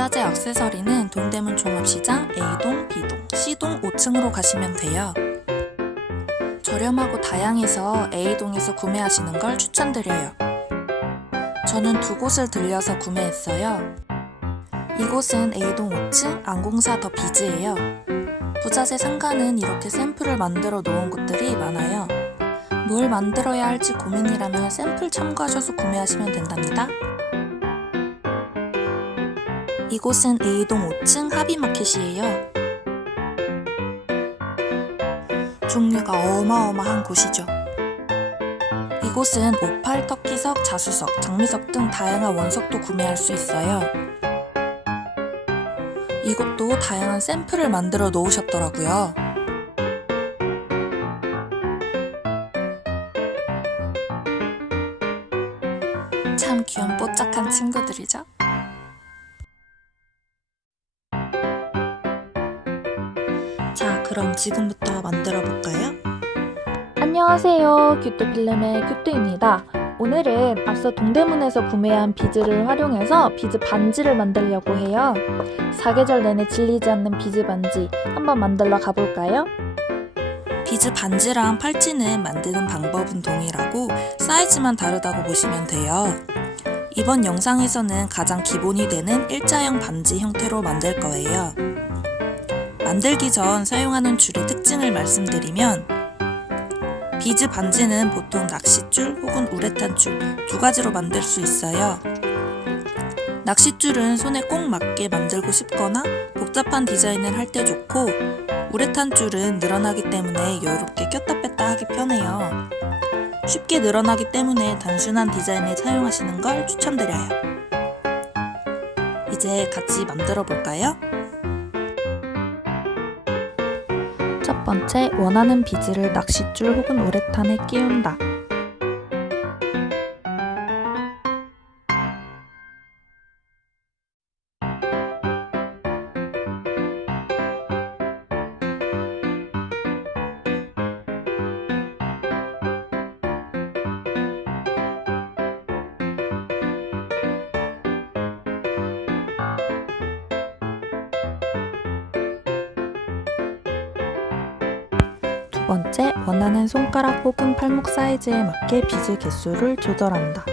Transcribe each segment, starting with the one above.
부자재 액세서리는 동대문 종합시장 A동, B동, C동 5층으로 가시면 돼요. 저렴하고 다양해서 A동에서 구매하시는 걸 추천드려요. 저는 두 곳을 들려서 구매했어요. 이곳은 A동 5층 안공사 더 비즈예요. 부자재 상가는 이렇게 샘플을 만들어 놓은 곳들이 많아요. 뭘 만들어야 할지 고민이라면 샘플 참고하셔서 구매하시면 된답니다. 이곳은 A동 5층 하비마켓이에요. 종류가 어마어마한 곳이죠. 이곳은 오팔, 터키석, 자수석, 장미석 등 다양한 원석도 구매할 수 있어요. 이곳도 다양한 샘플을 만들어 놓으셨더라고요. 참 귀염 뽀짝한 친구들이죠. 자, 그럼 지금부터 만들어 볼까요? 안녕하세요. 큐트필름의 큐트입니다. 오늘은 앞서 동대문에서 구매한 비즈를 활용해서 비즈 반지를 만들려고 해요. 사계절 내내 질리지 않는 비즈 반지 한번 만들러 가볼까요? 비즈 반지랑 팔찌는 만드는 방법은 동일하고 사이즈만 다르다고 보시면 돼요. 이번 영상에서는 가장 기본이 되는 일자형 반지 형태로 만들 거예요. 만들기 전 사용하는 줄의 특징을 말씀드리면 비즈 반지는 보통 낚싯줄 혹은 우레탄 줄 두 가지로 만들 수 있어요. 낚싯줄은 손에 꼭 맞게 만들고 싶거나 복잡한 디자인을 할 때 좋고 우레탄 줄은 늘어나기 때문에 여유롭게 꼈다 뺐다 하기 편해요. 쉽게 늘어나기 때문에 단순한 디자인에 사용하시는 걸 추천드려요. 이제 같이 만들어 볼까요? 첫 번째, 원하는 비즈를 낚싯줄 혹은 우레탄에 끼운다. 두 번째, 원하는 손가락 혹은 팔목 사이즈에 맞게 비즈 개수를 조절한다.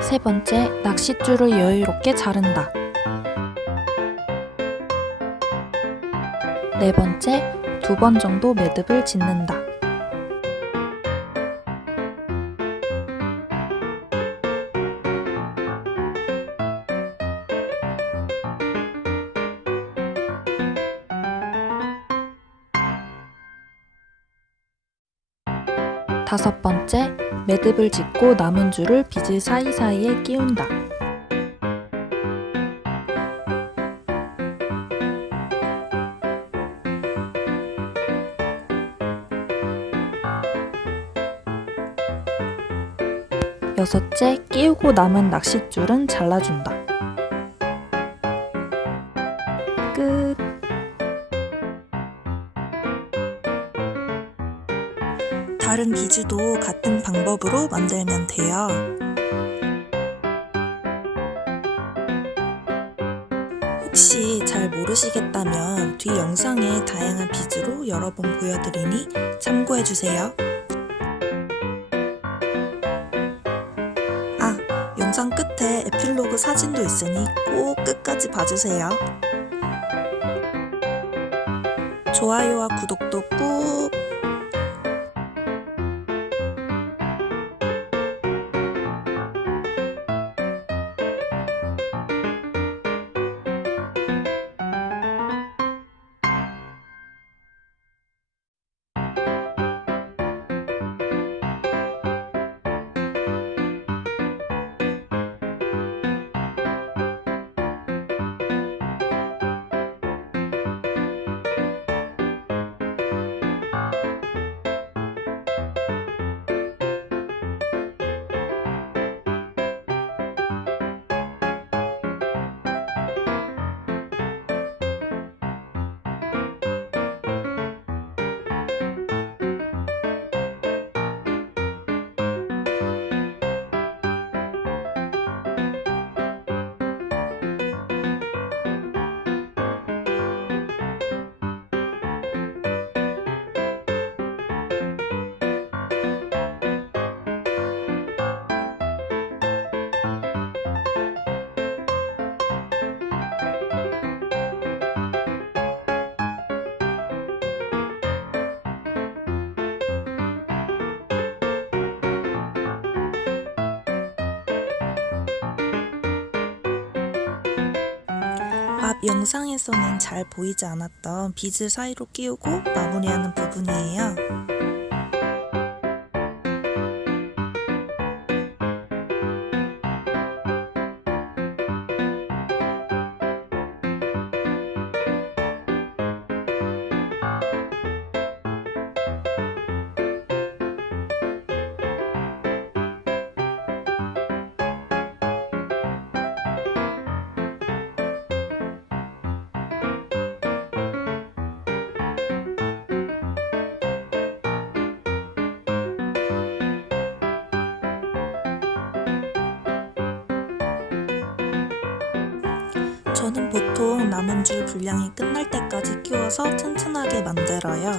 세 번째, 낚싯줄을 여유롭게 자른다. 네 번째, 2번 정도 매듭을 짓는다. 다섯 번째, 매듭을 짓고 남은 줄을 비즈 사이사이에 끼운다. 여섯째, 끼우고 남은 낚싯줄은 잘라준다. 끝! 다른 비즈도 같은 방법으로 만들면 돼요. 혹시 잘 모르시겠다면 뒤 영상에 다양한 비즈로 여러 번 보여드리니 참고해주세요. 아, 영상 끝에 에필로그 사진도 있으니 꼭 끝까지 봐주세요. 좋아요와 구독도 꾹! 앞 영상에서는 잘 보이지 않았던 비즈 사이로 끼우고 마무리하는 부분이에요. 저는 보통 남은 줄 분량이 끝날 때까지 끼워서 튼튼하게 만들어요.